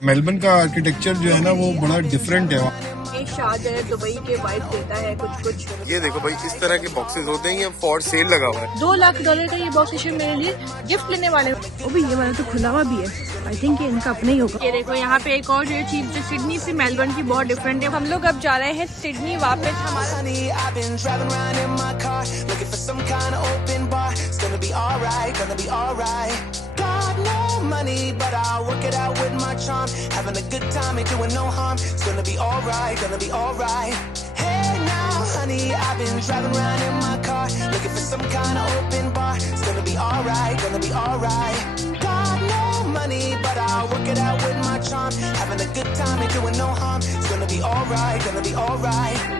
Melbourne का architecture जो है ना वो बड़ा डिफरेंट है। ये शारजाह दुबई के वाइब देता है कुछ कुछ। ये देखो भाई इस तरह के बॉक्सेस होते हैं, ये फॉर सेल लगा हुआ है। $2 लाख का ये बॉक्स स्टेशन मेरे लिए गिफ्ट लेने वाले। वो भी ये वाला तो खुला हुआ भी है। आई थिंक ये इनका अपना ही होगा। ये देखो यहाँ पे एक और जो चीज जो सिडनी से मेलबर्न की बहुत डिफरेंट है। हम लोग अब जा रहे हैं सिडनी वापस। Money, but I'll work it out with my charm. Having a good time, ain't doing no harm. It's gonna be alright, gonna be alright. Hey now, honey, I've been driving around in my car, looking for some kind of open bar. It's gonna be alright, gonna be alright. Got no money, but I'll work it out with my charm. Having a good time, ain't doing no harm. It's gonna be alright, gonna be alright.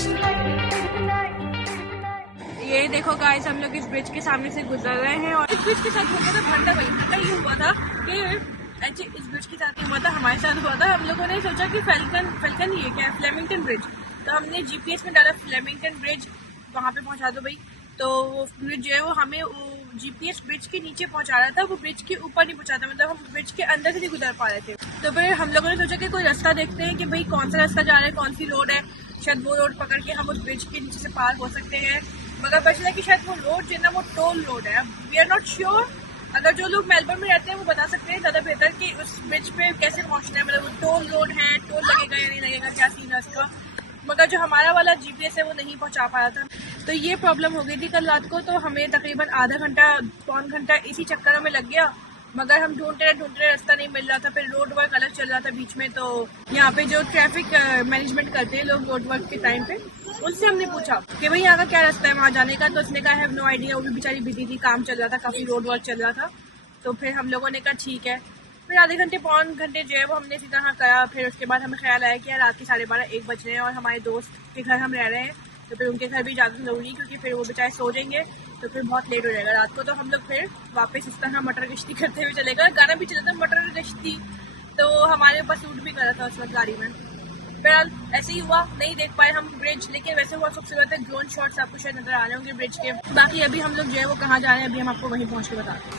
ये देखो guys, हम लोग इस bridge के सामने से गुजर रहे हैं और इस ब्रिज के साथ हो गया था भंडा भाई। ये हुआ था कि इस ब्रिज के साथ हुआ था, हमारे साथ हुआ था। हम लोगों ने सोचा कि फेल्कन ये क्या है, फ्लेमिंगटन ब्रिज। तो हमने जीपीएस में डाला फ्लेमिंगटन ब्रिज, वहाँ पे पहुँचा दो भाई। तो वो ब्रिज जो है वो हमें जीपीएस ब्रिज के नीचे पहुँचा रहा था, वो ब्रिज के ऊपर नहीं पहुँचा था। मतलब हम ब्रिज के अंदर से नहीं गुजर पा रहे थे। तो फिर हम लोगों ने सोचा कि कोई रास्ता देखते हैं कि भाई कौन सा रास्ता जा रहा है, कौन सी रोड है, शायद वो रोड पकड़ के हम उस ब्रिज के नीचे से पार हो सकते हैं। मगर पता चला कि शायद वो रोड जो है ना वो टोल रोड है। We are not sure. अगर जो लोग मेलबर्न में रहते हैं वो बता सकते हैं ज़्यादा बेहतर कि उस ब्रिज पे कैसे पहुंचना है। मतलब वो टोल रोड है, टोल लगेगा या नहीं लगेगा, क्या सीन है उसका। मगर जो हमारा वाला जीपीएस है वो नहीं पहुंचा पा रहा था। तो ये प्रॉब्लम हो गई थी कल रात को। तो हमें तकरीबन आधा घंटा पौन घंटा इसी चक्कर में लग गया। मगर हम ढूंढते रहे, रास्ता नहीं मिल रहा था। फिर रोड वर्क अलग चल रहा था बीच में। तो यहाँ पे जो ट्रैफिक मैनेजमेंट करते हैं लोग रोड वर्क के टाइम पे, उनसे हमने पूछा कि भाई यहाँ का क्या रास्ता है वहाँ जाने का। तो उसने कहा हैव नो आइडिया। वो भी बेचारी बिजी थी, काम चल रहा था, काफी रोड वर्क चल रहा था। तो फिर हम लोगों ने कहा ठीक है। फिर आधे घंटे पौन घंटे जो है वो हमने इसी तरह करा। फिर उसके बाद हमें ख्याल आया कि यार रात के 12:30-1 बज रहे हैं और हमारे दोस्त के घर हम रह रहे हैं। तो फिर उनके घर भी ज़्यादा जरूरी, क्योंकि फिर वो बेचारे सो जाएंगे तो फिर बहुत लेट हो जाएगा रात को। तो हम लोग फिर वापस इस तरह मटर गश्ती करते हुए चलेगा। गाना भी चला था मटर गश्ती, तो हमारे ऊपर सूट भी करा था उस वक्त गाड़ी में। फिलहाल ऐसे ही हुआ, नहीं देख पाए हम ब्रिज। लेकिन वैसे हुआ खूबसूरत है। ड्रोन शॉट्स आपको शायद नजर आ रहे होंगे ब्रिज के। बाकी अभी हम लोग जो है वो कहाँ जा रहे हैं अभी हम आपको वहीं पहुँच के बताते हैं।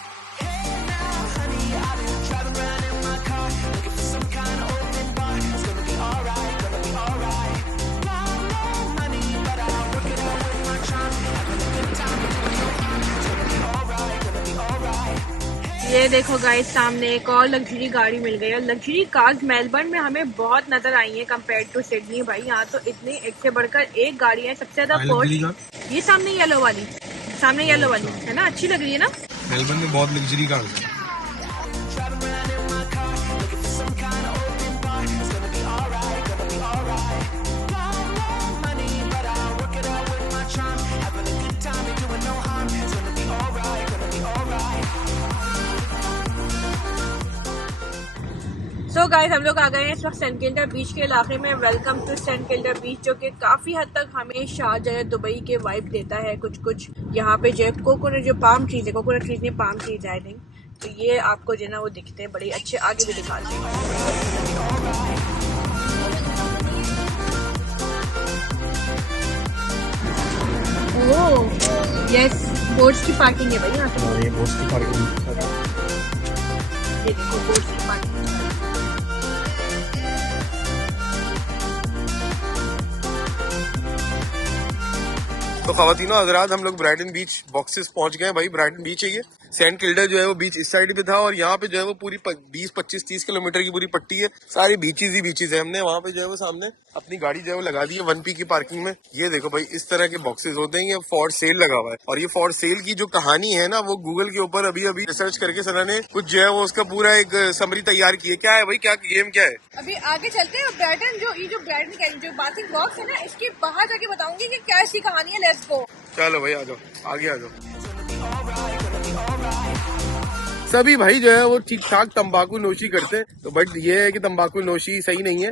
ये देखो गाइस, सामने एक और लग्जरी गाड़ी मिल गई है। लग्जरी कार्स मेलबर्न में हमें बहुत नजर आई है कंपेयर टू सिडनी। भाई यहाँ तो इतनी एक से बढ़कर एक गाड़ी है। सबसे ज्यादा पोर्श ये सामने येलो वाली है ना, अच्छी लग रही है ना। मेलबर्न में बहुत लग्जरी कार्स है। सो गाइस, हम लोग आ गए हैं इस वक्त सेंट किल्डा बीच के इलाके में। वेलकम टू सेंट किल्डा बीच, जो कि काफी हद तक हमें शारजाह दुबई के वाइब देता है कुछ कुछ। यहाँ पे जो कोकोनट जो पाम ट्रीज है, कोकोनट ट्रीज नहीं पाम ट्रीज आई थिंक। तो ये आपको जो है ना वो दिखते हैं बड़े अच्छे, आगे भी दिखाते हैं। ओह यस, बोट्स की पार्किंग है भाई यहाँ पे। ये बोट्स की पार्किंग। ये देखो बोट्स की पार्किंग। तो खवातीनो हजरात, हम लोग ब्राइटन बीच बॉक्सेस पहुंच गए भाई। ब्राइटन बीच है ये। सेंट किल्डा जो है वो बीच इस साइड पे था और यहाँ पे जो है वो पूरी 20-25-30 किलोमीटर की पूरी पट्टी है। सारी बीचेज ही बीचेज है। हमने वहाँ पे जो है वो सामने अपनी गाड़ी जो है वो लगा दी है 1P की पार्किंग में। ये देखो भाई इस तरह के बॉक्सेस होते हैं, ये फॉर सेल लगा हुआ है। और ये फॉर सेल की जो कहानी है ना वो गूगल के ऊपर अभी रिसर्च करके सना ने कुछ जो है वो उसका पूरा एक समरी तैयार की है। क्या है भाई, क्या गेम क्या है? अभी आगे चलते हैं। ब्राइटन जो ब्राइटन जो बाथिंग बॉक्स है ना, इसके बाहर जाके बताऊंगी कि क्या इसकी कहानी है। Let's go. चलो भाई आ जाओ, आगे आ जाओ। सभी भाई जो है वो ठीक ठाक तंबाकू नोशी करते हैं। तो बट ये है कि तंबाकू नोशी सही नहीं है।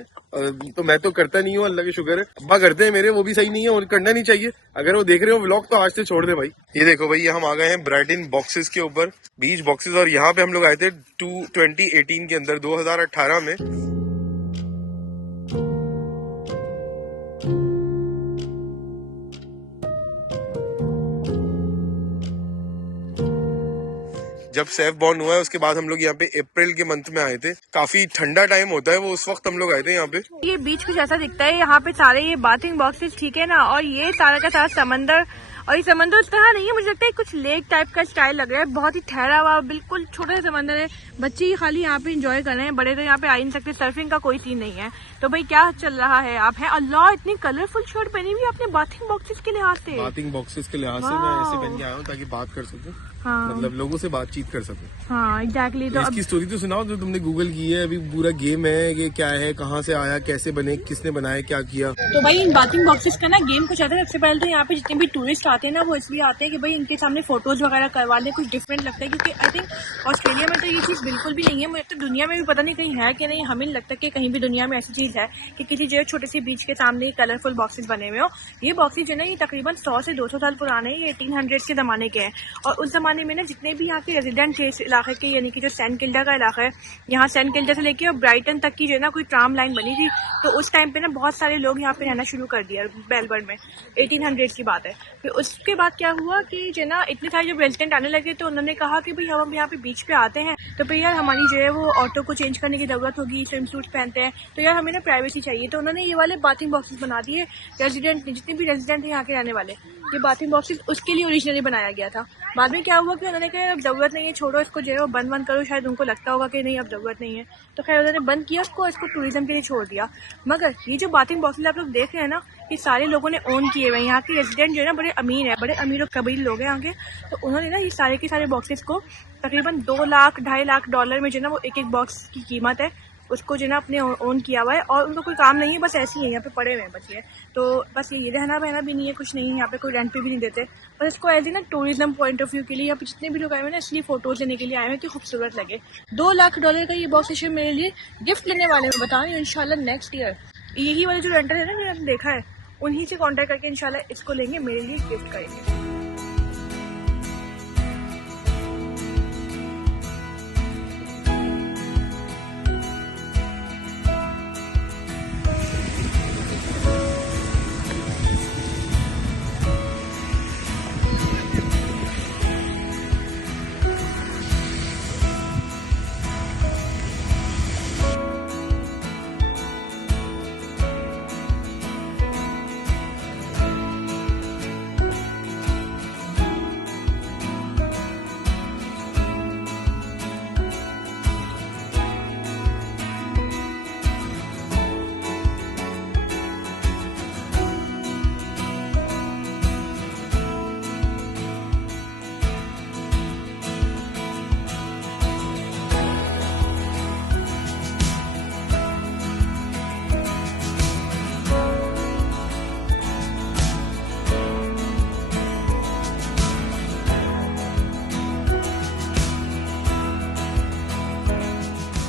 तो मैं तो करता नहीं हूँ, अल्लाह के शुक्र है। अब्बा करते हैं मेरे, वो भी सही नहीं है और करना नहीं चाहिए। अगर वो देख रहे हो व्लॉग तो आज से छोड़ दे भाई। ये देखो भाई, ये हम आ गए हैं ब्राइटन बॉक्सेस के ऊपर, बीच बॉक्सेस। और यहाँ पे हम लोग आए थे 2018 के अंदर, 2018 में। जब सैफ बॉर्न हुआ है उसके बाद हम लोग यहाँ पे अप्रैल के मंथ में आए थे। काफी ठंडा टाइम होता है वो, उस वक्त हम लोग आए थे यहाँ पे। ये बीच कुछ ऐसा दिखता है, यहाँ पे सारे ये बाथिंग बॉक्सेस ठीक है ना, और ये सारा का सारा समंदर, और ये समंदर उस तरह नहीं है, मुझे लगता है कुछ लेक टाइप का स्टाइल लग रहा है, बहुत ही ठहरा हुआ बिल्कुल छोटा सा समंदर है। बच्चे ही खाली यहाँ पे एंजॉय कर रहे हैं, बड़े तो यहाँ पे आ ही नहीं सकते, सर्फिंग का कोई सीन नहीं है। तो भाई क्या चल रहा है आप है? अल्लाह इतनी कलरफुल शर्ट पहनी हुई आपने बाथिंग बॉक्सेस के लिहाज से। बाथिंग बॉक्सेस के लिहाज से मैं ऐसे पहन के आया हूँ ताकि बात कर सकूं, हाँ मतलब लोगों से बातचीत कर सकूं। हाँ एग्जैक्टली। तो इसकी स्टोरी तो सुनाओ जो तुमने गूगल की है। अभी पूरा गेम है, ये क्या है, कहाँ से आया, कैसे बने, किसने बनाया, क्या किया? तो भाई इन बाथिंग बॉक्सेस का ना गेम कुछ आता है। सबसे पहले तो यहाँ पे जितने भी टूरिस्ट आते हैं ना वो इसलिए आते हैं कि भाई इनके सामने फोटोज वगैरह करवा ले, कुछ डिफरेंट लगता है। क्योंकि आई थिंक ऑस्ट्रेलिया में तो ये चीज़ बिल्कुल भी नहीं है, मुझे तो दुनिया में भी पता नहीं कहीं है कि नहीं। हमें नहीं लगता कि कहीं भी दुनिया में ऐसी चीज़ है कि किसी जो छोटे से बीच के सामने कलरफुल बॉक्सेस बने हुए हो। ये बॉक्सेस जो है ना ये तकरीबन 100 से 200 साल पुराने हैं, ये 1800 के ज़माने के हैं। और उस ज़माने में ना जितने भी यहाँ के रेजिडेंट थे इस इलाके के, यानी कि जो सेंट किल्डा का इलाका है, यहाँ सेंट किल्डा से लेके और ब्राइटन तक की जो है ना कोई ट्राम लाइन बनी थी, तो उस टाइम पे ना बहुत सारे लोग यहाँ पे रहना शुरू कर दिया मेलबर्न में। 1800 की बात है। फिर उसके बाद क्या हुआ कि जो है ना इतने सारे जब रेजिडेंट आने लगे तो उन्होंने कहा कि भाई हम यहाँ पे बीच पे आते हैं तो भाई यार हमारी जो है वो ऑटो को चेंज करने की जरूरत होगी, स्विम सूट पहनते हैं तो यार हमें ना प्राइवेसी चाहिए। तो उन्होंने ये वाले बाथिंग बॉक्सेस बना दिए। रेजिडेंट जितने भी रेजिडेंट हैं यहाँ के रहने वाले, ये बाथिंग बॉक्सेस उसके लिए ओरिजिनली बनाया गया था। बाद में क्या हुआ कि उन्होंने कहा अब जरूरत नहीं है, छोड़ो इसको, जो है वो बंद करो। शायद उनको लगता होगा कि नहीं अब जरूरत नहीं है, तो खैर उन्होंने बंद किया इसको टूरिज्म के लिए छोड़ दिया। मगर ये जो बाथिंग बॉक्सेस आप लोग देख रहे हैं ना, ये सारे लोगों ने ओन किए हुए हैं। यहाँ के रेजिडेंट जो है ना बड़े अमीर है, बड़े अमीर और कबील लोग हैं यहाँ के। तो उन्होंने ना ये सारे के सारे बॉक्सेस को तकरीबन 2 लाख $2.5 लाख में जो है ना वो एक बॉक्स की कीमत है, उसको जो है ना अपने ओन किया हुआ है। और उनको कोई काम नहीं है, बस ऐसे ही है, यहाँ पे पड़े हुए हैं बस ये। तो बस ये रहना बहना भी नहीं है, कुछ नहीं है यहाँ पे, कोई रेंट पे भी नहीं देते। बस इसको ऐसे ना टूरिज्म पॉइंट ऑफ व्यू के लिए यहाँ पे जितने भी लोग आए हुए हैं ना इसलिए फोटोज लेने के लिए आए हुए हैं कि खूबसूरत लगे। $2 लाख का ये बॉक्स इशू मेरे लिए गिफ्ट लेने वाले हैं, बता रही हूँ इंशाल्लाह नेक्स्ट ईयर यही वाले जो रेंटर है ना जो आपने देखा है उन्हीं से कॉन्टेक्ट करके इंशाल्लाह इसको लेंगे, मेरे लिए गिफ्ट करेंगे।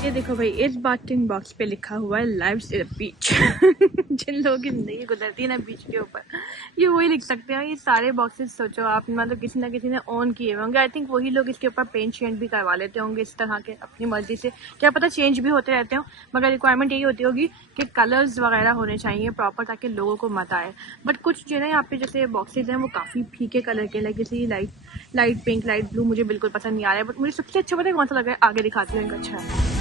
ये देखो भाई इस बाथिंग बॉक्स पे लिखा हुआ है लाइव्स इन बीच। जिन लोगों की जिंदगी गुजरती है ना बीच के ऊपर, ये वही लिख सकते हैं। ये सारे बॉक्सेस सोचो आप, मतलब किसी ना किसी ने ऑन किए होंगे। आई थिंक वही लोग इसके ऊपर पेंट शेंट भी करवा लेते होंगे इस तरह के अपनी मर्जी से, क्या पता चेंज भी होते रहते हो। मगर रिक्वायरमेंट यही होती होगी कि कलर्स वगैरह होने चाहिए प्रॉपर ताकि लोगों को मजा आए। बट कुछ जो है ना यहाँ पे जैसे बॉक्सेस हैं वो काफ़ी फीके कलर के, लाइक जैसे लाइट पिंक, लाइट ब्लू, मुझे बिल्कुल पसंद नहीं आ रहा है। बट मुझे सबसे अच्छा पता है कौन सा लगा है, आगे दिखाती हूँ, इनका अच्छा है।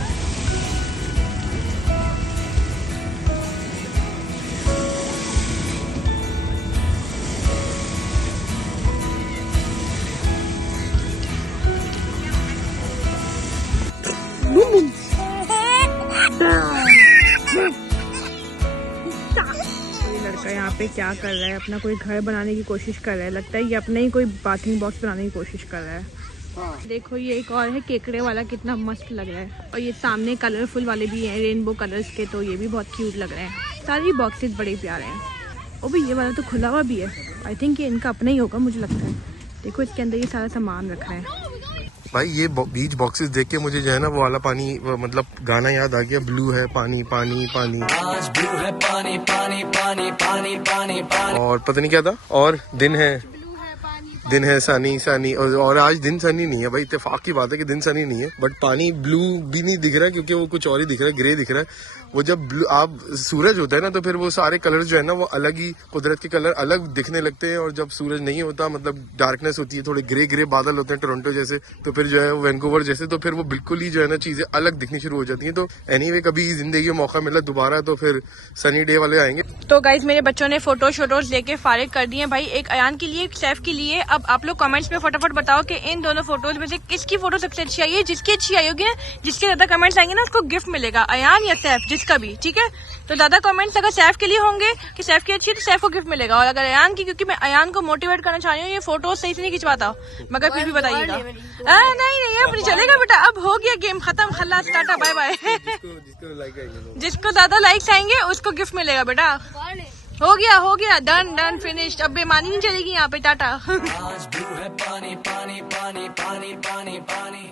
ये लड़का यहाँ पे क्या कर रहा है, अपना कोई घर बनाने की कोशिश कर रहा है। लगता है ये अपना ही कोई बाथिंग बॉक्स बनाने की कोशिश कर रहा है। देखो ये एक और है केकड़े वाला, कितना मस्त लग रहा है। और ये सामने कलरफुल वाले भी हैं रेनबो कलर्स के, तो ये भी बहुत क्यूट लग रहे हैं। सारे बॉक्सेस बड़े प्यारे हैं। और भी ये वाला तो खुला हुआ भी है, आई थिंक ये इनका अपना ही होगा मुझे लगता है। देखो इसके अंदर ये सारा सामान रखा है। भाई ये बीच बॉक्सेस देख के मुझे जो है ना वो वाला पानी, मतलब गाना याद आ गया, ब्लू है पानी पानी पानी, आज ब्लू है पानी पानी पानी पानी पानी पानी, और पता नहीं क्या था, और दिन है दिन है सनी और आज दिन सनी नहीं है भाई, इत्तेफाक की बात है कि दिन सनी नहीं है, बट पानी ब्लू भी नहीं दिख रहा है क्योंकि वो कुछ और ही दिख रहा है, ग्रे दिख रहा है। वो जब ब्लू आप सूरज होता है ना तो फिर वो सारे कलर जो है ना वो अलग ही, कुदरत के कलर अलग दिखने लगते हैं। और जब सूरज नहीं होता मतलब डार्कनेस होती है, थोड़े ग्रे ग्रे बादल होते हैं टोरंटो जैसे, तो फिर जो है वैंकूवर जैसे, तो फिर वो बिल्कुल ही जो है ना चीजें अलग दिखनी शुरू हो जाती हैं। तो एनीवे कभी जिंदगी में मौका मिला दोबारा तो फिर सनी डे वाले आएंगे। तो गाइज मेरे बच्चों ने फोटोज लेके फारिग कर दिए भाई, एक अयान के लिए एक सैफ के लिए। अब आप लोग कमेंट्स में फटाफट बताओ कि इन दोनों फोटोज में से किसकी फोटो सबसे अच्छी आई है। जिसकी अच्छी आई होगी, जिसके ज्यादा कमेंट्स आएंगे ना उसको गिफ्ट मिलेगा, अयान या सैफ जिसका भी, ठीक है। तो ज्यादा कमेंट्स अगर सैफ के लिए होंगे कि सैफ की अच्छी है तो सैफ को गिफ्ट मिलेगा, और अगर अयान की, क्योंकि मैं अयान को मोटिवेट करना चाह रही हूँ, ये फोटोज सही से नहीं खिंचवाता मगर फिर भी बताइएगा। नहीं अब नहीं चलेगा बेटा, अब हो गया गेम खत्म, खल्लास टाटा बाय बाय। जिसको ज्यादा लाइक्स आएंगे उसको गिफ्ट मिलेगा बेटा। हो गया डन फिनिश्ड, अब बेईमानी नहीं चलेगी यहाँ पे, टाटा।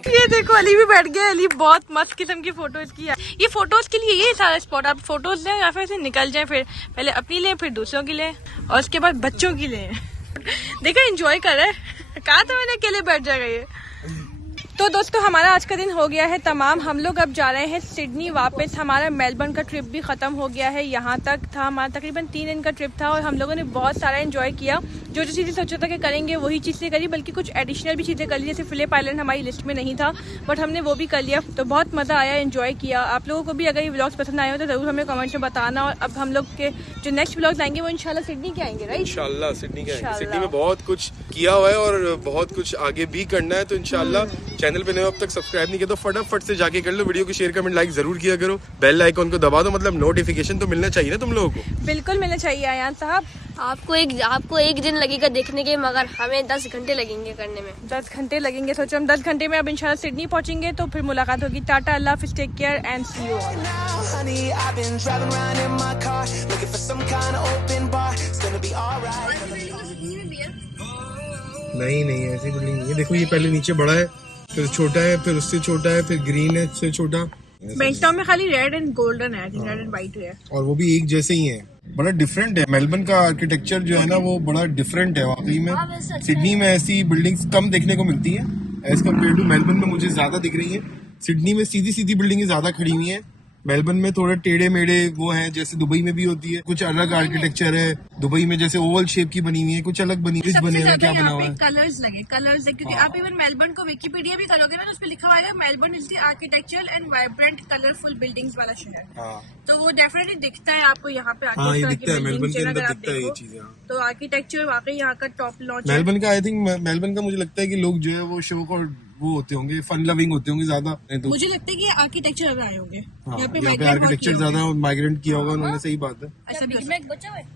ये देखो अली भी बैठ गया, अली बहुत मस्त किस्म की फोटोज की है। ये फोटोज के लिए ये सारा स्पॉट, आप फोटोज लें या फिर ऐसे निकल जाए, फिर पहले अपनी लें फिर दूसरों की लें और उसके बाद बच्चों की लें। देखो एंजॉय कर रहे हैं, कहा था मैंने अकेले बैठ जाएगा ये। तो दोस्तों हमारा आज का दिन हो गया है तमाम, हम लोग अब जा रहे हैं सिडनी वापस। हमारा मेलबर्न का ट्रिप भी खत्म हो गया है, यहाँ तक था हमारा तकरीबन 3 दिन का ट्रिप था और हम लोगों ने बहुत सारा एंजॉय किया। जो चीज़ें सोचा था कि करेंगे वही चीज़ें करी, बल्कि कुछ एडिशनल भी चीज़ें कर ली, जैसे फिलिप आइलैंड हमारी लिस्ट में नहीं था बट हमने वो भी कर लिया। तो बहुत मज़ा आया, एंजॉय किया। आप लोगों को भी अगर ये व्लॉग्स पसंद आए हो तो ज़रूर हमें कमेंट में बताना। और अब हम लोग के जो नेक्स्ट व्लॉग्स आएंगे वो इंशाल्लाह सिडनी के आएंगे, राइट? इंशाल्लाह सिडनी के आएंगे। सिडनी में बहुत कुछ किया हुआ है और बहुत कुछ आगे भी करना है, तो इंशाल्लाह चैनल पे नए अब तक सब्सक्राइब नहीं किया तो फटाफट से जाके कर लो। वीडियो को शेयर कमेंट लाइक जरूर किया करो, बेल आइकॉन को दबा दो, मतलब नोटिफिकेशन तो मिलना चाहिए ना तुम लोगों को। बिल्कुल मिलना चाहिए अयान साहब। आपको एक दिन लगेगा देखने के, मगर हमें 10 घंटे लगेंगे करने में। 10 घंटे लगेंगे, सोचो हम 10 घंटे में अब इंशाल्लाह सिडनी पहुंचेंगे। तो फिर मुलाकात होगी, टाटा, अल्लाह हाफिज़, take care and see you. Now, honey, I've been driving around in my car, looking for some kind of open bar. It's gonna be alright. नहीं ऐसी बिल्डिंग नहीं है। देखो ये पहले नीचे बड़ा है, फिर छोटा है, फिर उससे छोटा है, फिर ग्रीन है, उससे छोटा। बेंचटाउन में खाली रेड एंड गोल्डन है, रेड एंड व्हाइट है, और वो भी एक जैसे ही है। बड़ा डिफरेंट है मेलबर्न का आर्किटेक्चर जो है ना, वो बड़ा डिफरेंट है वाकई में। सिडनी में ऐसी बिल्डिंग्स कम देखने को मिलती है एज कम्पेयर टू मेलबर्न में, मुझे ज्यादा दिख रही है। सिडनी में सीधी सीधी बिल्डिंगें ज्यादा खड़ी हुई है, मेलबर्न में थोड़े टेढ़े मेढ़े वो हैं, जैसे दुबई में भी होती है। कुछ अलग आर्किटेक्चर है दुबई में, जैसे ओवल शेप की बनी हुई है, कुछ अलग बनी हुई बने हुए, क्या बना हुआ है। कलर्स है क्योंकि आप इवन मेलबर्न को विकिपीडिया भी करोगे ना तो उस पर लिखा हुआ है Melbourne is the architectural and vibrant colourful buildings वाला शहर। तो वो डेफिनेटली दिखता है आपको यहाँ पे आके, ये दिखता है मेलबर्न के अंदर, दिखता है ये चीजें। तो आर्किटेक्चर वाकई यहाँ का टॉप नॉच। मेलबर्न का आई थिंक मेलबर्न का मुझे लगता है कि लोग जो है वो शौक और वो होते होंगे, फन लविंग होते होंगे ज्यादा। तो मुझे लगता है कि आर्किटेक्चर अगर आए होंगे यहाँ पे आर्किटेक्चर ज्यादा माइग्रेंट किया होगा उन्होंने, सही बात है।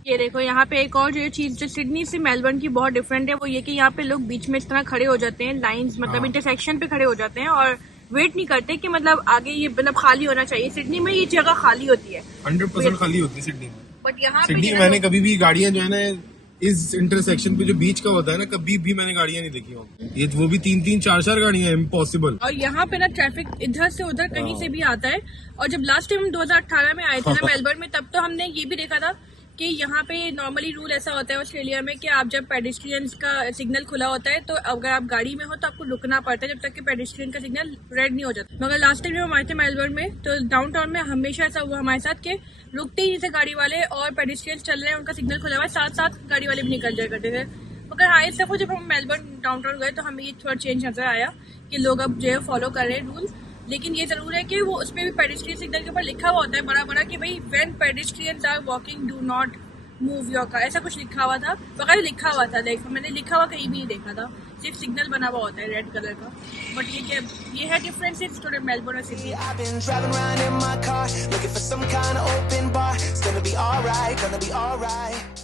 ये देखो यहाँ पे एक और जो चीज जो सिडनी से मेलबर्न की बहुत डिफरेंट है वो ये कि यहाँ पे लोग बीच में इस तरह खड़े हो जाते हैं, लाइंस मतलब इंटरसेक्शन पे खड़े हो जाते हैं और वेट नहीं करते कि मतलब आगे ये मतलब खाली होना चाहिए। सिडनी में ये जगह खाली होती है, 100% खाली होती है सिडनी में। बट यहाँ सिडनी में मैंने कभी भी गाड़ियां जो है ना इस इंटरसेक्शन पे जो बीच का होता है ना, कभी भी मैंने गाड़ियां नहीं देखी होंगी। ये वो भी 3-3 4-4 गाड़ियां, इम्पॉसिबल। और यहाँ पे ना ट्रैफिक इधर से उधर कहीं से भी आता है। और जब लास्ट टाइम हम 2018 में आए थे ना मेलबर्न में, तब तो हमने ये भी देखा था कि यहाँ पे नॉर्मली रूल ऐसा होता है ऑस्ट्रेलिया में कि आप जब पेडिस्ट्रियंस का सिग्नल खुला होता है तो अगर आप गाड़ी में हो तो आपको रुकना पड़ता है जब तक कि पेडिस्ट्रियन का सिग्नल रेड नहीं हो जाता। मगर लास्ट टाइम जब हम आए थे मेलबर्न में तो डाउनटाउन में हमेशा ऐसा हुआ हमारे साथ कि रुकते ही नहीं थे गाड़ी वाले और पेडिस्ट्रियंस चल रहे हैं, उनका सिग्नल खुला हुआ है, साथ साथ गाड़ी वाले भी निकल जाया करते थे। मगर हाँ इस दफा जब हम मेलबर्न डाउनटाउन गए तो हमें ये थोड़ा चेंज नजर आया कि लोग अब जो है फॉलो कर रहे हैं रूल्स। लेकिन ये जरूर है कि वो उसमें भी पेडिस्ट्रियन सिग्नल के ऊपर लिखा हुआ होता है बड़ा बड़ा कि भाई when pedestrians are walking do not move your car, ऐसा कुछ लिखा हुआ था, बकायदा लिखा हुआ था। देखो मैंने लिखा हुआ कहीं भी नहीं देखा था, सिर्फ सिग्नल बना हुआ होता है रेड कलर का। बट ये है डिफरेंसेस टू मेलबर्न और Sydney. I've been driving around in my car, looking for some kind of open bar. It's gonna be alright, gonna be alright.